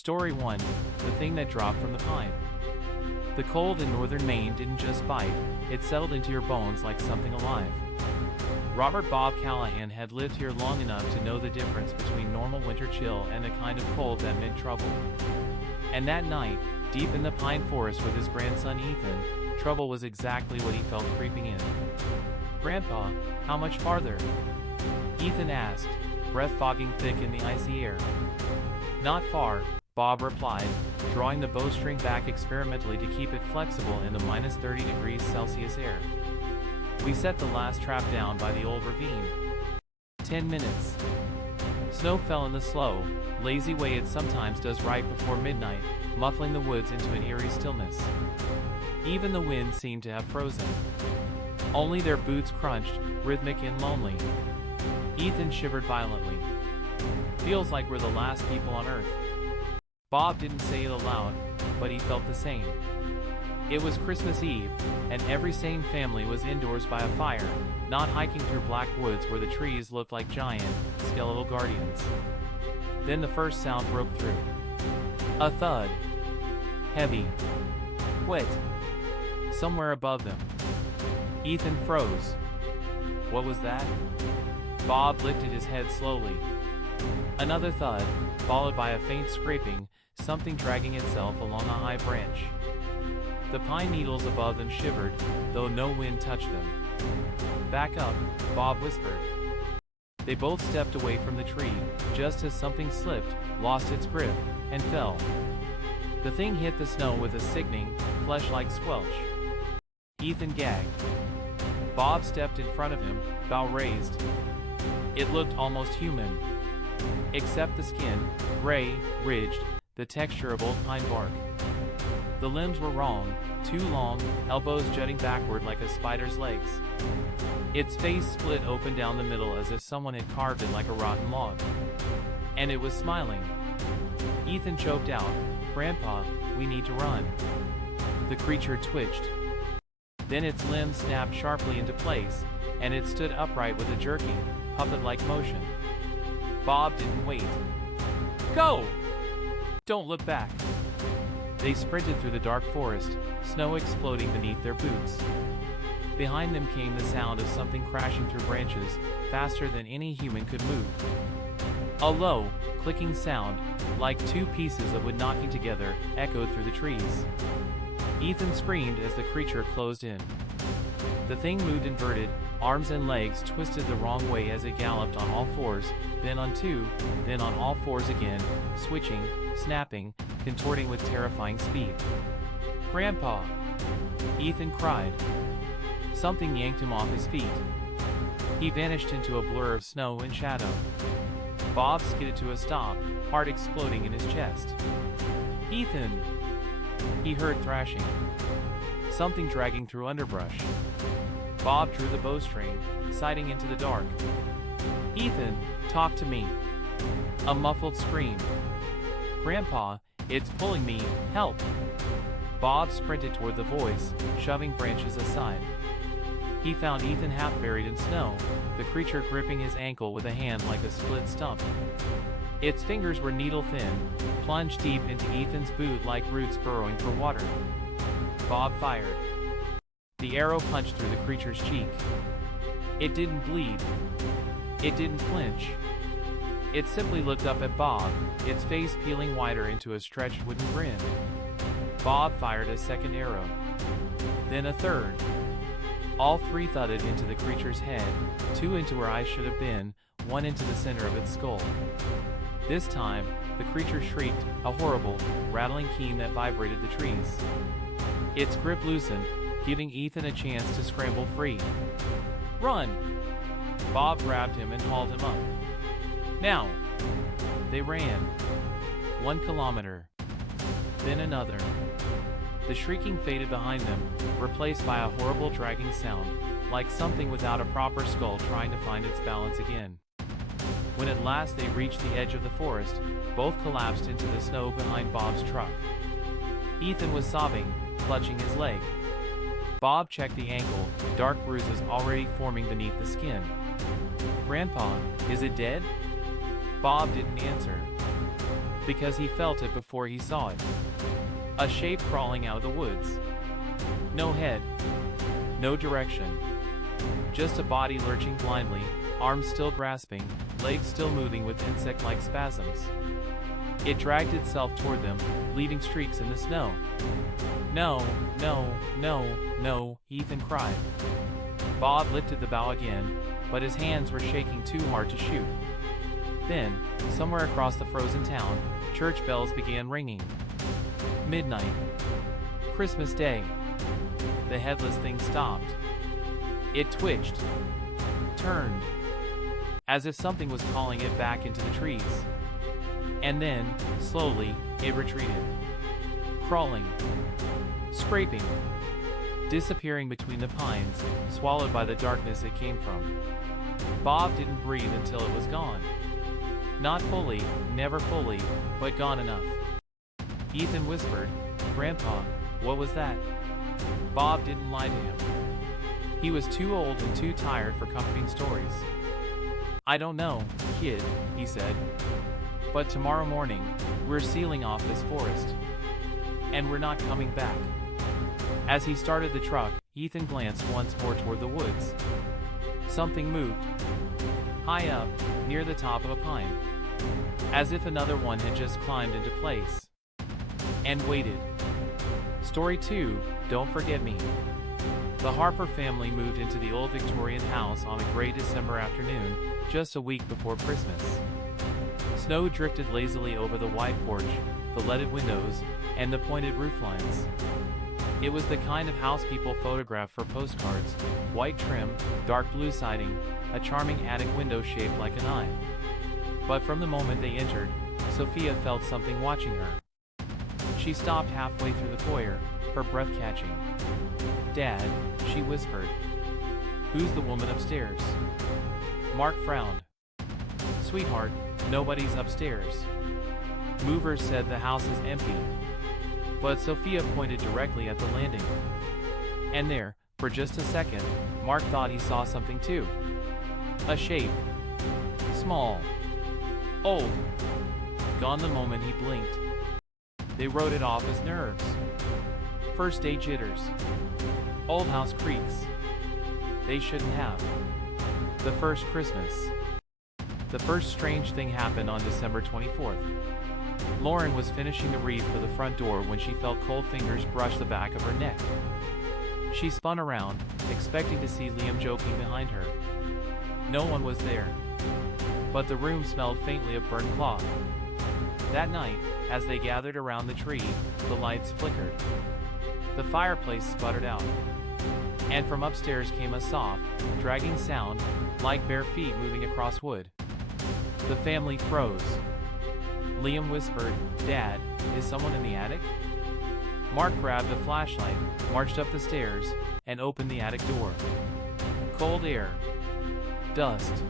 Story 1. The thing that dropped from the pine. The cold in northern Maine didn't just bite, it settled into your bones like something alive. Robert Bob Callahan had lived here long enough to know the difference between normal winter chill and the kind of cold that meant trouble. And that night, deep in the pine forest with his grandson Ethan, trouble was exactly what he felt creeping in. "Grandpa, how much farther?" Ethan asked, breath fogging thick in the icy air. "Not far," Bob replied, drawing the bowstring back experimentally to keep it flexible in the minus 30 degrees Celsius air. "We set the last trap down by the old ravine." 10 minutes. Snow fell in the slow, lazy way it sometimes does right before midnight, muffling the woods into an eerie stillness. Even the wind seemed to have frozen. Only their boots crunched, rhythmic and lonely. Ethan shivered violently. "Feels like we're the last people on Earth." Bob didn't say it aloud, but he felt the same. It was Christmas Eve, and every sane family was indoors by a fire, not hiking through black woods where the trees looked like giant, skeletal guardians. Then the first sound broke through. A thud. Heavy. Wet. Somewhere above them. Ethan froze. What was that? Bob lifted his head slowly. Another thud, followed by a faint scraping, something dragging itself along a high branch. The pine needles above them shivered, though no wind touched them. "Back up," Bob whispered. They both stepped away from the tree, just as something slipped, lost its grip, and fell. The thing hit the snow with a sickening, flesh-like squelch. Ethan gagged. Bob stepped in front of him, bow raised. It looked almost human. Except the skin, gray, ridged, the texture of old pine bark. The limbs were wrong, too long, elbows jutting backward like a spider's legs. Its face split open down the middle as if someone had carved it like a rotten log. And it was smiling. Ethan choked out, "Grandpa, we need to run." The creature twitched. Then its limbs snapped sharply into place, and it stood upright with a jerky, puppet-like motion. Bob didn't wait. "Go! Don't look back." They sprinted through the dark forest, snow exploding beneath their boots. Behind them came the sound of something crashing through branches, faster than any human could move. A low, clicking sound, like two pieces of wood knocking together, echoed through the trees. Ethan screamed as the creature closed in. The thing moved inverted, arms and legs twisted the wrong way as it galloped on all fours, then on two, then on all fours again, switching, snapping, contorting with terrifying speed. "Grandpa!" Ethan cried. Something yanked him off his feet. He vanished into a blur of snow and shadow. Bob skidded to a stop, heart exploding in his chest. "Ethan!" He heard thrashing. Something dragging through underbrush. Bob drew the bowstring, sighting into the dark. "Ethan, talk to me." A muffled scream. "Grandpa, it's pulling me, help!" Bob sprinted toward the voice, shoving branches aside. He found Ethan half buried in snow, the creature gripping his ankle with a hand like a split stump. Its fingers were needle-thin, plunged deep into Ethan's boot like roots burrowing for water. Bob fired. The arrow punched through the creature's cheek. It didn't bleed. It didn't flinch. It simply looked up at Bob, its face peeling wider into a stretched wooden grin. Bob fired a second arrow. Then a third. All three thudded into the creature's head, two into where eyes should have been, one into the center of its skull. This time, the creature shrieked, a horrible, rattling keen that vibrated the trees. Its grip loosened, giving Ethan a chance to scramble free. "Run!" Bob grabbed him and hauled him up. "Now!" They ran. 1 kilometer. Then another. The shrieking faded behind them, replaced by a horrible dragging sound, like something without a proper skull trying to find its balance again. When at last they reached the edge of the forest, both collapsed into the snow behind Bob's truck. Ethan was sobbing, clutching his leg. Bob checked the ankle, dark bruises already forming beneath the skin. "Grandpa, is it dead?" Bob didn't answer. because he felt it before he saw it. A shape crawling out of the woods. No head. No direction. Just a body lurching blindly, arms still grasping, legs still moving with insect-like spasms. It dragged itself toward them, leaving streaks in the snow. No, no, no, no, Ethan cried. Bob lifted the bow again, but his hands were shaking too hard to shoot. Then, somewhere across the frozen town, church bells began ringing. Midnight. Christmas Day. The headless thing stopped. It twitched. Turned. As if something was calling it back into the trees. And then, slowly, it retreated. Crawling. Scraping. Disappearing between the pines, swallowed by the darkness it came from. Bob didn't breathe until it was gone. Not fully, never fully, but gone enough. Ethan whispered, "Grandpa, what was that?" Bob didn't lie to him. He was too old and too tired for comforting stories. "I don't know, kid," he said. "But tomorrow morning, we're sealing off this forest. And we're not coming back." As he started the truck, Ethan glanced once more toward the woods. Something moved. High up, near the top of a pine. As if another one had just climbed into place. And waited. Story 2, Don't Forget Me. The Harper family moved into the old Victorian house on a gray December afternoon, just a week before Christmas. Snow drifted lazily over the wide porch, the leaded windows, and the pointed roof lines. It was the kind of house people photograph for postcards: white trim, dark blue siding, a charming attic window shaped like an eye. But from the moment they entered, Sophia felt something watching her. She stopped halfway through the foyer, her breath catching. "Dad," she whispered. "Who's the woman upstairs?" Mark frowned. "Sweetheart, nobody's upstairs. Movers said the house is empty." But Sophia pointed directly at the landing. And there, for just a second, Mark thought he saw something too. A shape. Small. Old. Gone the moment he blinked. They wrote it off as nerves. First day jitters. Old house creaks. They shouldn't have. The first Christmas. The first strange thing happened on December 24th. Lauren was finishing the wreath for the front door when she felt cold fingers brush the back of her neck. She spun around, expecting to see Liam joking behind her. No one was there. But the room smelled faintly of burnt cloth. That night, as they gathered around the tree, the lights flickered. The fireplace sputtered out. And from upstairs came a soft, dragging sound, like bare feet moving across wood. The family froze. Liam whispered, "Dad, is someone in the attic?" Mark grabbed a flashlight, marched up the stairs, and opened the attic door. Cold air. Dust.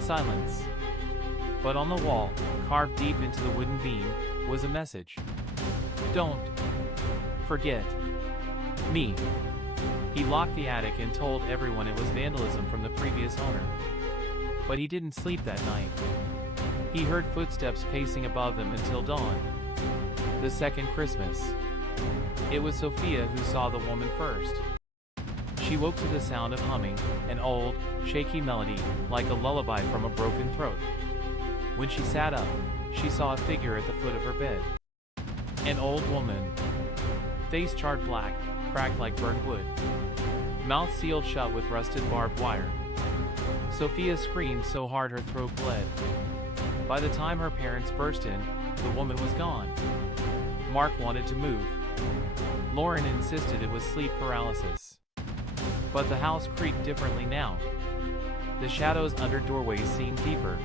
Silence. But on the wall, carved deep into the wooden beam, was a message. "Don't forget me." He locked the attic and told everyone it was vandalism from the previous owner. But he didn't sleep that night. He heard footsteps pacing above them until dawn. The second Christmas. It was Sophia who saw the woman first. She woke to the sound of humming, an old, shaky melody, like a lullaby from a broken throat. When she sat up, she saw a figure at the foot of her bed. An old woman. Face charred black, cracked like burnt wood. Mouth sealed shut with rusted barbed wire. Sophia screamed so hard her throat bled. By the time her parents burst in, the woman was gone. Mark wanted to move. Lauren insisted it was sleep paralysis. But the house creaked differently now. The shadows under doorways seemed deeper.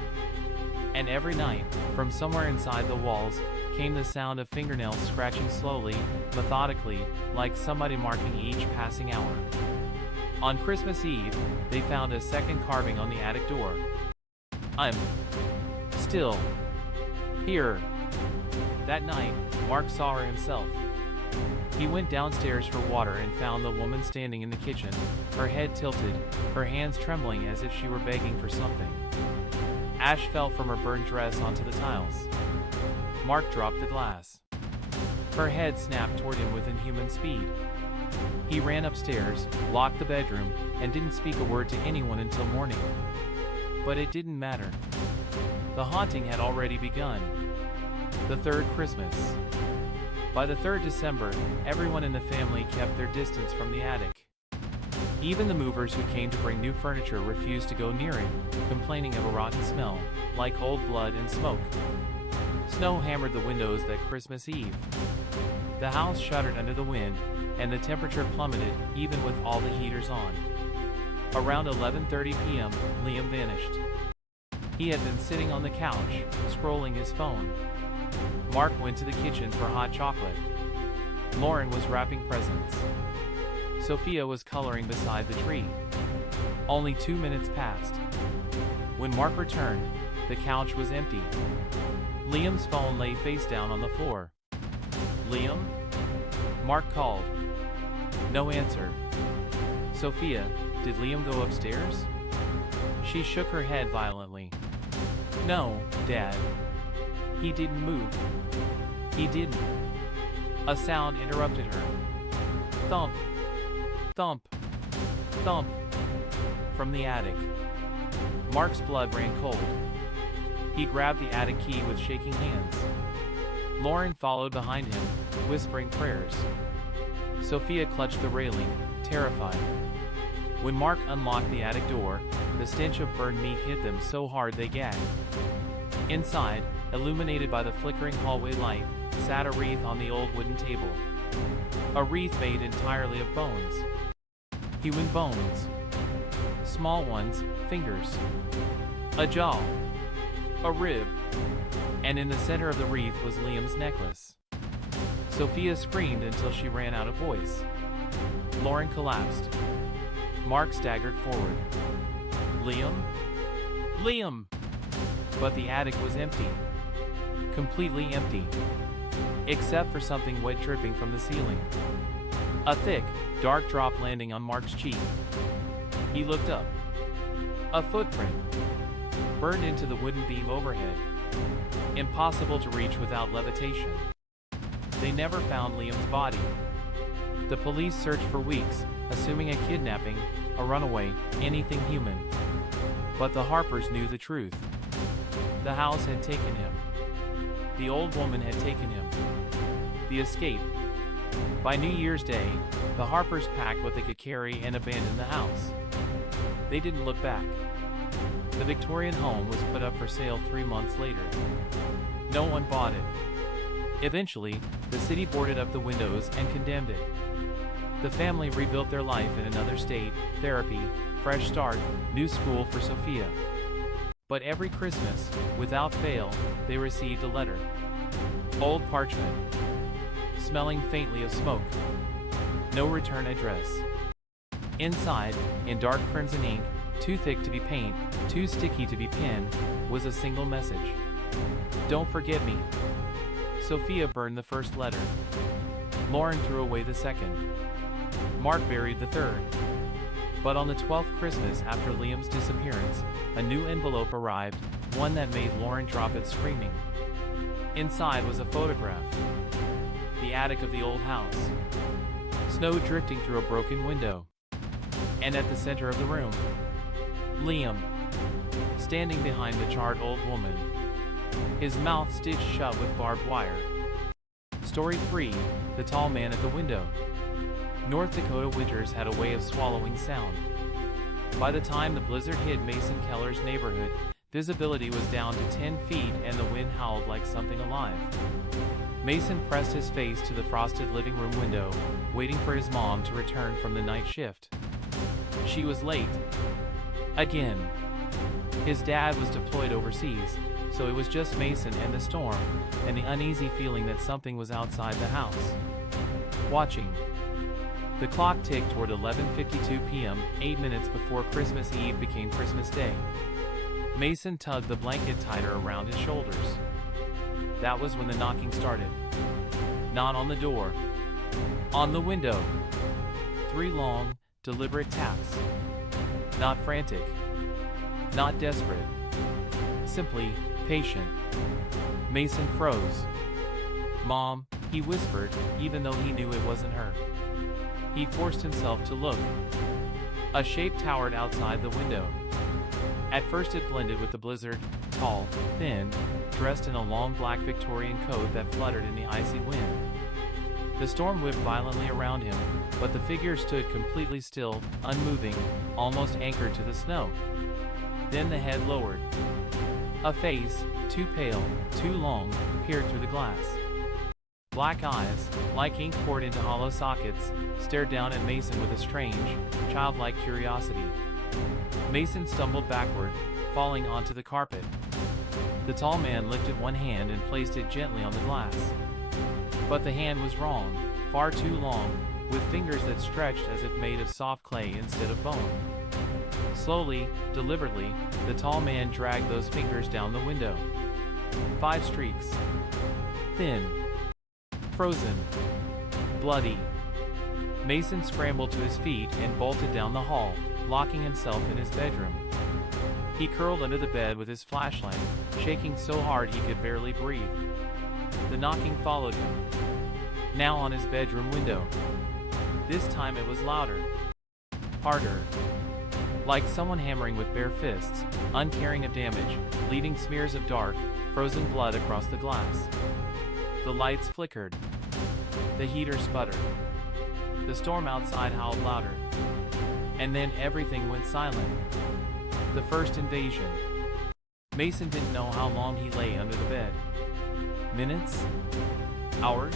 And every night, from somewhere inside the walls, came the sound of fingernails scratching slowly, methodically, like somebody marking each passing hour. On Christmas Eve, they found a second carving on the attic door. "I'm still here." That night, Mark saw her himself. He went downstairs for water and found the woman standing in the kitchen, her head tilted, her hands trembling as if she were begging for something. Ash fell from her burned dress onto the tiles. Mark dropped the glass. Her head snapped toward him with inhuman speed. He ran upstairs, locked the bedroom, and didn't speak a word to anyone until morning. But it didn't matter. The haunting had already begun. The third Christmas. By the 3rd December, everyone in the family kept their distance from the attic. Even the movers who came to bring new furniture refused to go near it, complaining of a rotten smell, like old blood and smoke. Snow hammered the windows that Christmas Eve. The house shuddered under the wind, and the temperature plummeted even with all the heaters on. Around 11:30 p.m., Liam vanished. He had been sitting on the couch, scrolling his phone. Mark went to the kitchen for hot chocolate. Lauren was wrapping presents. Sophia was coloring beside the tree. Only 2 minutes passed. When Mark returned, the couch was empty. Liam's phone lay face down on the floor. "Liam?" Mark called. No answer. "Sophia, did Liam go upstairs?" She shook her head violently. "No, Dad. He didn't move. He didn't." A sound interrupted her. Thump, thump, thump, from the attic. Mark's blood ran cold. He grabbed the attic key with shaking hands. Lauren followed behind him, whispering prayers. Sophia clutched the railing, terrified. When Mark unlocked the attic door, the stench of burned meat hit them so hard they gagged. Inside, illuminated by the flickering hallway light, sat a wreath on the old wooden table. A wreath made entirely of bones. Human bones. Small ones, fingers. A jaw. A rib. And in the center of the wreath was Liam's necklace. Sophia screamed until she ran out of voice. Lauren collapsed. Mark staggered forward. "Liam? Liam!" But the attic was empty. Completely empty. Except for something wet dripping from the ceiling. A thick, dark drop landing on Mark's cheek. He looked up. A footprint. Burned into the wooden beam overhead. Impossible to reach without levitation. They never found Liam's body. The police searched for weeks, assuming a kidnapping, a runaway, anything human. But the Harpers knew the truth. The house had taken him. The old woman had taken him. The escape. By New Year's Day, the Harpers packed what they could carry and abandoned the house. They didn't look back. The Victorian home was put up for sale 3 months later. No one bought it. Eventually, the city boarded up the windows and condemned it. The family rebuilt their life in another state, therapy, fresh start, new school for Sophia. But every Christmas, without fail, they received a letter. Old parchment. Smelling faintly of smoke. No return address. Inside, in dark crimson ink, too thick to be paint, too sticky to be pen, was a single message. "Don't forget me." Sophia burned the first letter. Lauren threw away the second. Mark buried the third. But on the 12th Christmas after Liam's disappearance, a new envelope arrived, one that made Lauren drop it screaming. Inside was a photograph. The attic of the old house. Snow drifting through a broken window. And at the center of the room, Liam, standing behind the charred old woman. His mouth stitched shut with barbed wire. Story 3, The Tall Man at the Window. North Dakota winters had a way of swallowing sound. By the time the blizzard hit Mason Keller's neighborhood, visibility was down to 10 feet and the wind howled like something alive. Mason pressed his face to the frosted living room window, waiting for his mom to return from the night shift. She was late. Again. His dad was deployed overseas, so it was just Mason and the storm, and the uneasy feeling that something was outside the house. Watching. The clock ticked toward 11:52 p.m., 8 minutes before Christmas Eve became Christmas Day. Mason tugged the blanket tighter around his shoulders. That was when the knocking started. Not on the door. On the window. 3 long, deliberate taps. Not frantic. Not desperate. Simply, Patient. Mason froze. "Mom," he whispered, even though he knew it wasn't her. He forced himself to look. A shape towered outside the window. At first it blended with the blizzard, tall, thin, dressed in a long black Victorian coat that fluttered in the icy wind. The storm whipped violently around him, but the figure stood completely still, unmoving, almost anchored to the snow. Then the head lowered. A face, too pale, too long, peered through the glass. Black eyes, like ink poured into hollow sockets, stared down at Mason with a strange, childlike curiosity. Mason stumbled backward, falling onto the carpet. The tall man lifted one hand and placed it gently on the glass. But the hand was wrong, far too long, with fingers that stretched as if made of soft clay instead of bone. Slowly, deliberately, the tall man dragged those fingers down the window. 5 streaks. Thin. Frozen. Bloody. Mason scrambled to his feet and bolted down the hall, locking himself in his bedroom. He curled under the bed with his flashlight, shaking so hard he could barely breathe. The knocking followed him. Now on his bedroom window. This time it was louder. Harder. Like someone hammering with bare fists, uncaring of damage, leaving smears of dark, frozen blood across the glass. The lights flickered. The heater sputtered. The storm outside howled louder. And then everything went silent. The first invasion. Mason didn't know how long he lay under the bed. Minutes? Hours?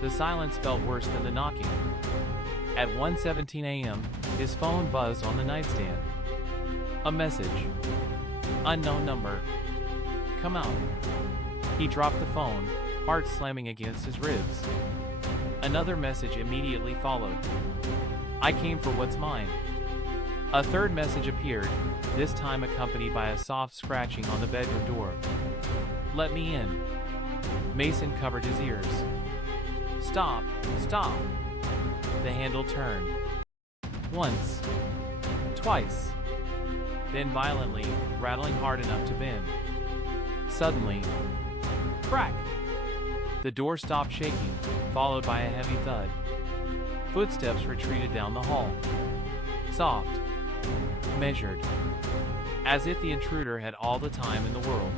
The silence felt worse than the knocking. At 1:17 a.m., his phone buzzed on the nightstand. A message. Unknown number. Come out. He dropped the phone, heart slamming against his ribs. Another message immediately followed. I came for what's mine. A third message appeared, this time accompanied by a soft scratching on the bedroom door. Let me in. Mason covered his ears. Stop, stop. The handle turned. Once. Twice. Then violently, rattling hard enough to bend. Suddenly. Crack! The door stopped shaking, followed by a heavy thud. Footsteps retreated down the hall. Soft. Measured. As if the intruder had all the time in the world.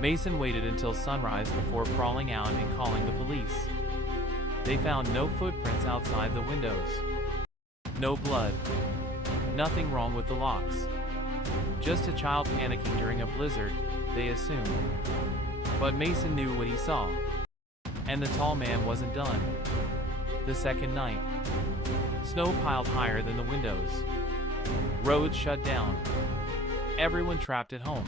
Mason waited until sunrise before crawling out and calling the police. They found no footprints outside the windows. No blood. Nothing wrong with the locks. Just a child panicking during a blizzard, they assumed. But Mason knew what he saw. And the tall man wasn't done. The second night. Snow piled higher than the windows. Roads shut down. Everyone trapped at home.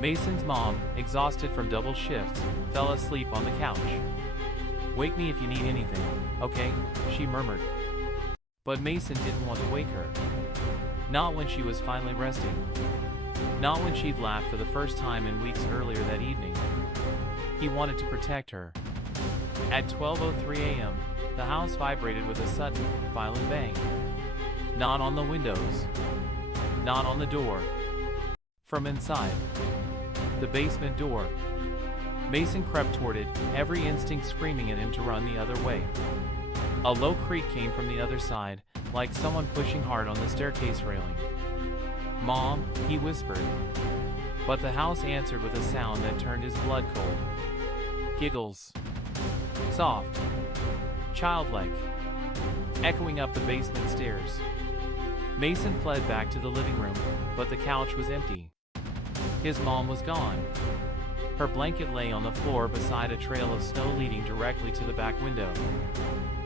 Mason's mom, exhausted from double shifts, fell asleep on the couch. Wake me if you need anything, okay? She murmured. But Mason didn't want to wake her. Not when she was finally resting. Not when she'd laughed for the first time in weeks earlier that evening. He wanted to protect her. At 12:03 a.m., the house vibrated with a sudden, violent bang. Not on the windows. Not on the door. From inside. The basement door. Mason crept toward it, every instinct screaming at him to run the other way. A low creak came from the other side, like someone pushing hard on the staircase railing. Mom, he whispered. But the house answered with a sound that turned his blood cold. Giggles. Soft. Childlike. Echoing up the basement stairs. Mason fled back to the living room, but the couch was empty. His mom was gone. Her blanket lay on the floor beside a trail of snow leading directly to the back window.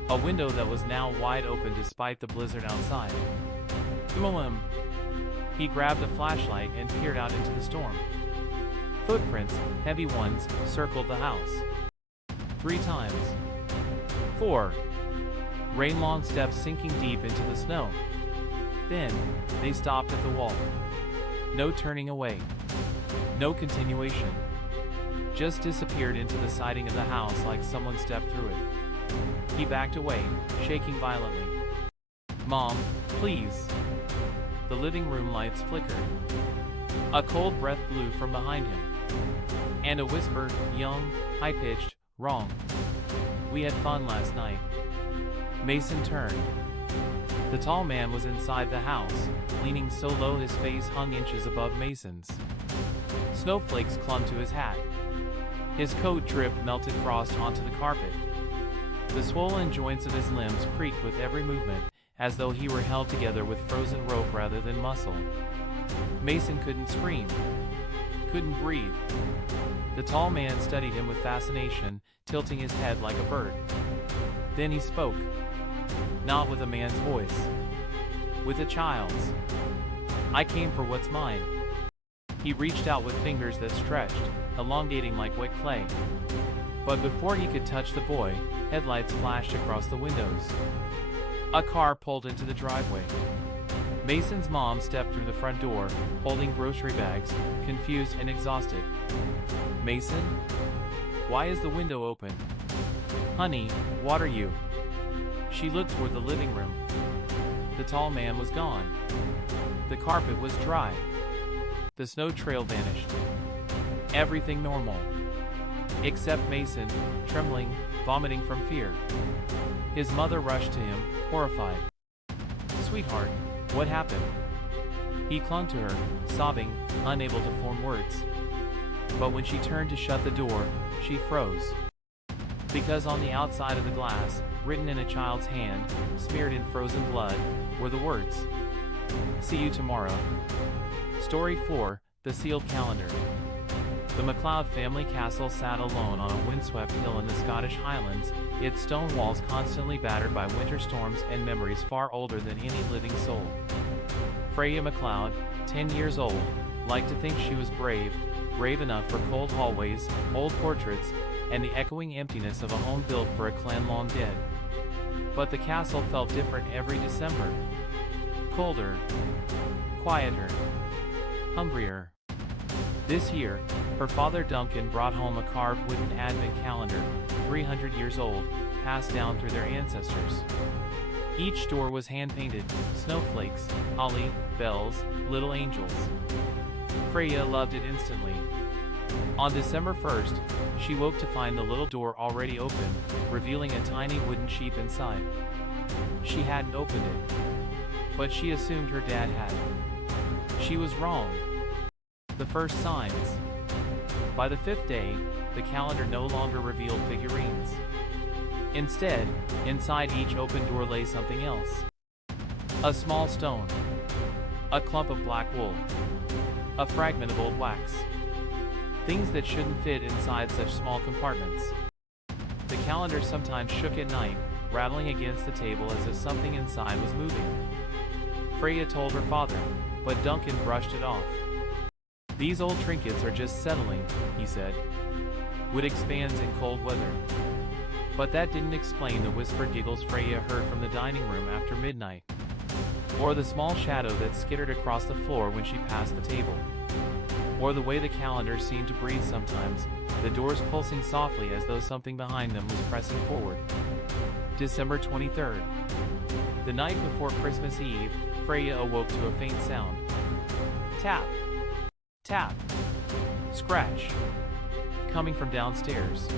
A window that was now wide open despite the blizzard outside. He grabbed a flashlight and peered out into the storm. Footprints, heavy ones, circled the house. 3 times. 4. Rain-long steps sinking deep into the snow. Then, they stopped at the wall. No turning away. No continuation. Just disappeared into the siding of the house like someone stepped through it. He backed away, shaking violently. Mom, please. The living room lights flickered. A cold breath blew from behind him. And a whisper, young, high-pitched, wrong. We had fun last night. Mason turned. The tall man was inside the house, leaning so low his face hung inches above Mason's. Snowflakes clung to his hat. His coat dripped melted frost onto the carpet. The swollen joints of his limbs creaked with every movement, as though he were held together with frozen rope rather than muscle. Mason couldn't scream, couldn't breathe. The tall man studied him with fascination, tilting his head like a bird. Then he spoke. Not with a man's voice. With a child's. I came for what's mine. He reached out with fingers that stretched, elongating like wet clay. But before he could touch the boy, headlights flashed across the windows. A car pulled into the driveway. Mason's mom stepped through the front door, holding grocery bags, confused and exhausted. Mason? Why is the window open? Honey, what are you? She looked toward the living room. The tall man was gone. The carpet was dry. The snow trail vanished. Everything normal. Except Mason, trembling, vomiting from fear. His mother rushed to him, horrified. Sweetheart, what happened? He clung to her, sobbing, unable to form words. But when she turned to shut the door, she froze. Because on the outside of the glass, written in a child's hand, smeared in frozen blood, were the words, "See you tomorrow." Story 4, The Sealed Calendar. The MacLeod family castle sat alone on a windswept hill in the Scottish Highlands, its stone walls constantly battered by winter storms and memories far older than any living soul. Freya MacLeod, 10 years old, liked to think she was brave enough for cold hallways, old portraits, and the echoing emptiness of a home built for a clan long dead. But the castle felt different every December. Colder, quieter, hungrier. This year, her father Duncan brought home a carved wooden advent calendar, 300 years old, passed down through their ancestors. Each door was hand-painted, snowflakes, holly, bells, little angels. Freya loved it instantly. On December 1st, she woke to find the little door already open, revealing a tiny wooden sheep inside. She hadn't opened it, but she assumed her dad had. She was wrong. The first signs. By the 5th day, the calendar no longer revealed figurines. Instead, inside each open door lay something else. A small stone. A clump of black wool. A fragment of old wax. Things that shouldn't fit inside such small compartments. The calendar sometimes shook at night, rattling against the table as if something inside was moving. Freya told her father, but Duncan brushed it off. These old trinkets are just settling, he said. Wood expands in cold weather. But that didn't explain the whispered giggles Freya heard from the dining room after midnight. Or the small shadow that skittered across the floor when she passed the table. Or the way the calendar seemed to breathe sometimes, the doors pulsing softly as though something behind them was pressing forward. December 23rd. The night before Christmas Eve, Freya awoke to a faint sound. Tap. Tap. Scratch. Coming from downstairs.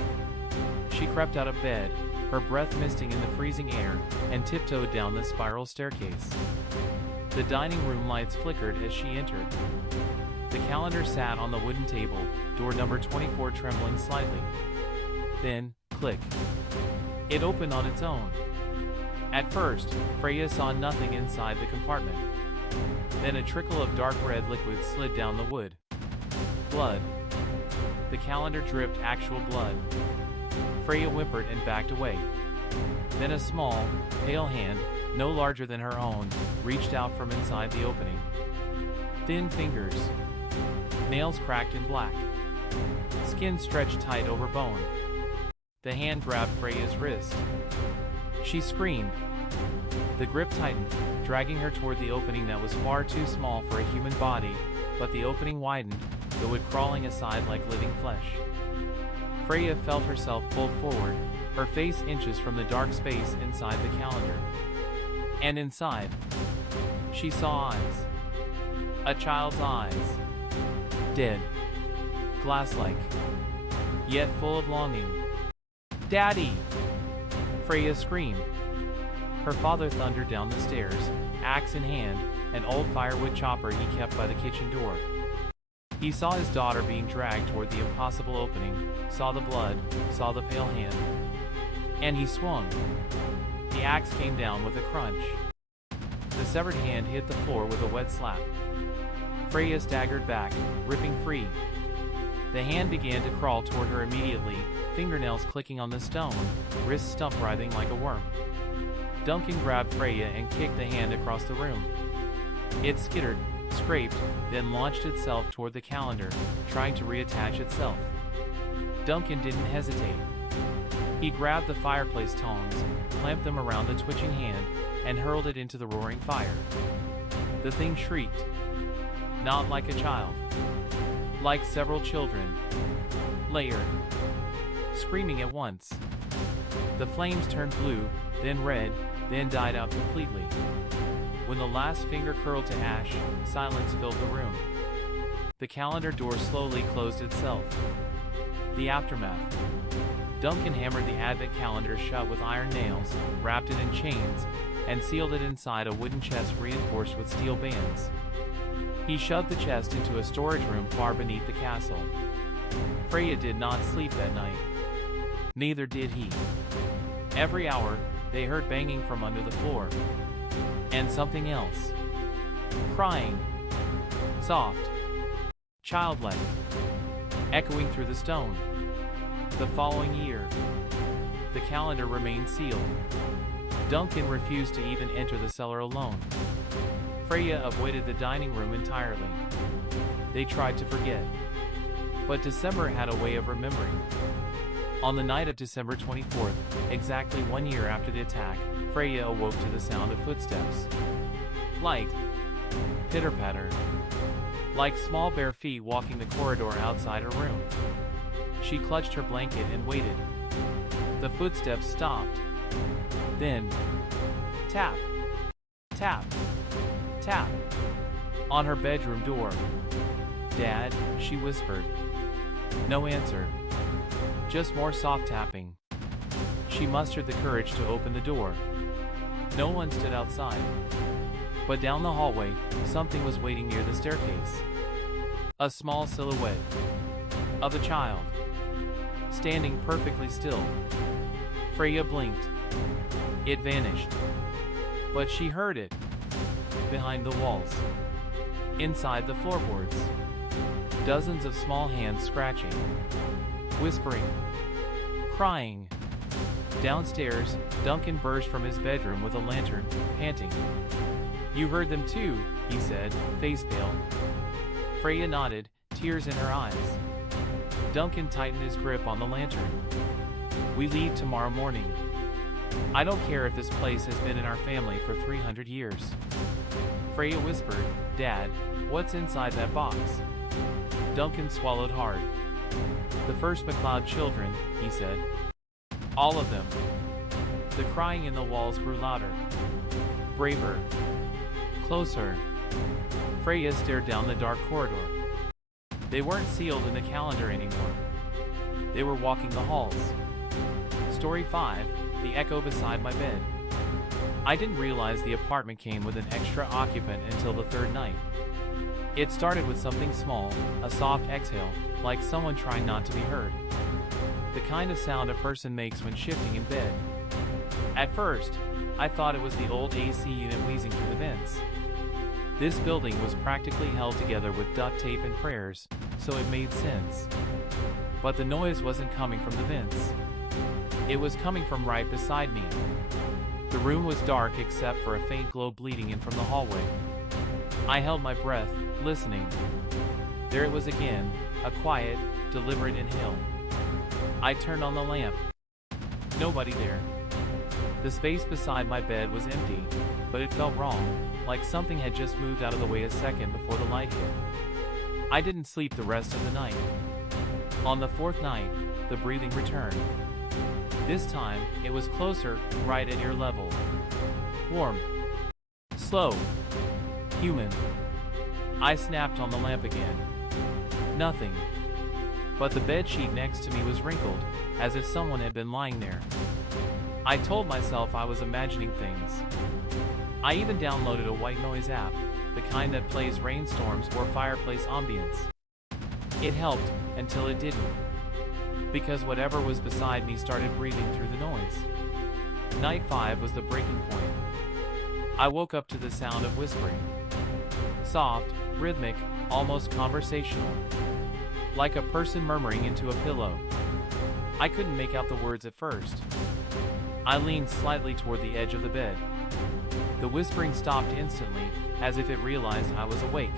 She crept out of bed, her breath misting in the freezing air, and tiptoed down the spiral staircase. The dining room lights flickered as she entered. The calendar sat on the wooden table, door number 24 trembling slightly. Then, click. It opened on its own. At first, Freya saw nothing inside the compartment. Then a trickle of dark red liquid slid down the wood. Blood. The calendar dripped actual blood. Freya whimpered and backed away. Then a small, pale hand, no larger than her own, reached out from inside the opening. Thin fingers. Nails cracked and black. Skin stretched tight over bone. The hand grabbed Freya's wrist. She screamed. The grip tightened, dragging her toward the opening that was far too small for a human body, but the opening widened, the wood crawling aside like living flesh. Freya felt herself pulled forward, her face inches from the dark space inside the calendar. And inside, she saw eyes. A child's eyes. dead, glass-like, yet full of longing. "Daddy!" Freya screamed. Her father thundered down the stairs, axe in hand, an old firewood chopper he kept by the kitchen door. He saw his daughter being dragged toward the impossible opening, saw the blood, saw the pale hand. And he swung. The axe came down with a crunch. The severed hand hit the floor with a wet slap. Freya staggered back, ripping free. The hand began to crawl toward her immediately, fingernails clicking on the stone, wrists stump writhing like a worm. Duncan grabbed Freya and kicked the hand across the room. It skittered, scraped, then launched itself toward the calendar, trying to reattach itself. Duncan didn't hesitate. He grabbed the fireplace tongs, clamped them around the twitching hand, and hurled it into the roaring fire. The thing shrieked. Not like a child. Like several children. Layered. Screaming at once. The flames turned blue, then red, then died out completely. When the last finger curled to ash, silence filled the room. The calendar door slowly closed itself. The aftermath. Duncan hammered the advent calendar shut with iron nails, wrapped it in chains, and sealed it inside a wooden chest reinforced with steel bands. He shoved the chest into a storage room far beneath the castle. Freya did not sleep that night. Neither did he. Every hour, they heard banging from under the floor. And something else. Crying. Soft. Childlike. Echoing through the stone. The following year, the calendar remained sealed. Duncan refused to even enter the cellar alone. Freya avoided the dining room entirely. They tried to forget. But December had a way of remembering. On the night of December 24th, exactly 1 year after the attack, Freya awoke to the sound of footsteps. Light. Pitter-patter. Like small bare feet walking the corridor outside her room. She clutched her blanket and waited. The footsteps stopped. Then, tap, tap, tap, on her bedroom door. "Dad," she whispered. No answer. Just more soft tapping. She mustered the courage to open the door. No one stood outside. But down the hallway, something was waiting near the staircase. A small silhouette. Of a child. Standing perfectly still. Freya blinked. It vanished. But she heard it. Behind the walls. Inside the floorboards. Dozens of small hands scratching. Whispering. Crying. Downstairs, Duncan burst from his bedroom with a lantern, panting. "You heard them too," he said, face pale. Freya nodded, tears in her eyes. Duncan tightened his grip on the lantern. "We leave tomorrow morning. I don't care if this place has been in our family for 300 years. Freya whispered, "Dad, what's inside that box?" Duncan swallowed hard. "The first McLeod children," he said. "All of them." The crying in the walls grew louder. Braver. Closer. Freya stared down the dark corridor. They weren't sealed in the calendar anymore. They were walking the halls. Story 5, the echo beside my bed. I didn't realize the apartment came with an extra occupant until the third night. It started with something small, a soft exhale, like someone trying not to be heard. The kind of sound a person makes when shifting in bed. At first, I thought it was the old AC unit wheezing through the vents. This building was practically held together with duct tape and prayers, so it made sense. But the noise wasn't coming from the vents. It was coming from right beside me. The room was dark except for a faint glow bleeding in from the hallway. I held my breath, listening. There it was again, a quiet, deliberate inhale. I turned on the lamp. Nobody there. The space beside my bed was empty, but it felt wrong, like something had just moved out of the way a second before the light hit. I didn't sleep the rest of the night. On the fourth night, the breathing returned. This time, it was closer, right at ear level. Warm. Slow. Human. I snapped on the lamp again. Nothing. But the bedsheet next to me was wrinkled, as if someone had been lying there. I told myself I was imagining things. I even downloaded a white noise app, the kind that plays rainstorms or fireplace ambience. It helped, until it didn't. Because whatever was beside me started breathing through the noise. Night 5 was the breaking point. I woke up to the sound of whispering. Soft, rhythmic, almost conversational. Like a person murmuring into a pillow. I couldn't make out the words at first. I leaned slightly toward the edge of the bed. The whispering stopped instantly, as if it realized I was awake.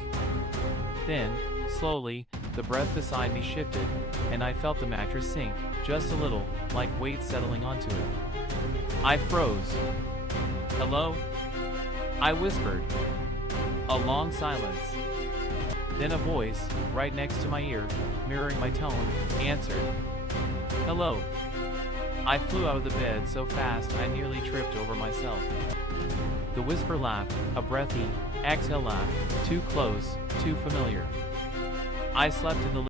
Then, slowly, the breath beside me shifted, and I felt the mattress sink, just a little, like weight settling onto it. I froze. "Hello?" I whispered. A long silence. Then a voice, right next to my ear, mirroring my tone, answered. "Hello." I flew out of the bed so fast I nearly tripped over myself. The whisper laughed, a breathy, exhale laugh, too close, too familiar. I slept in the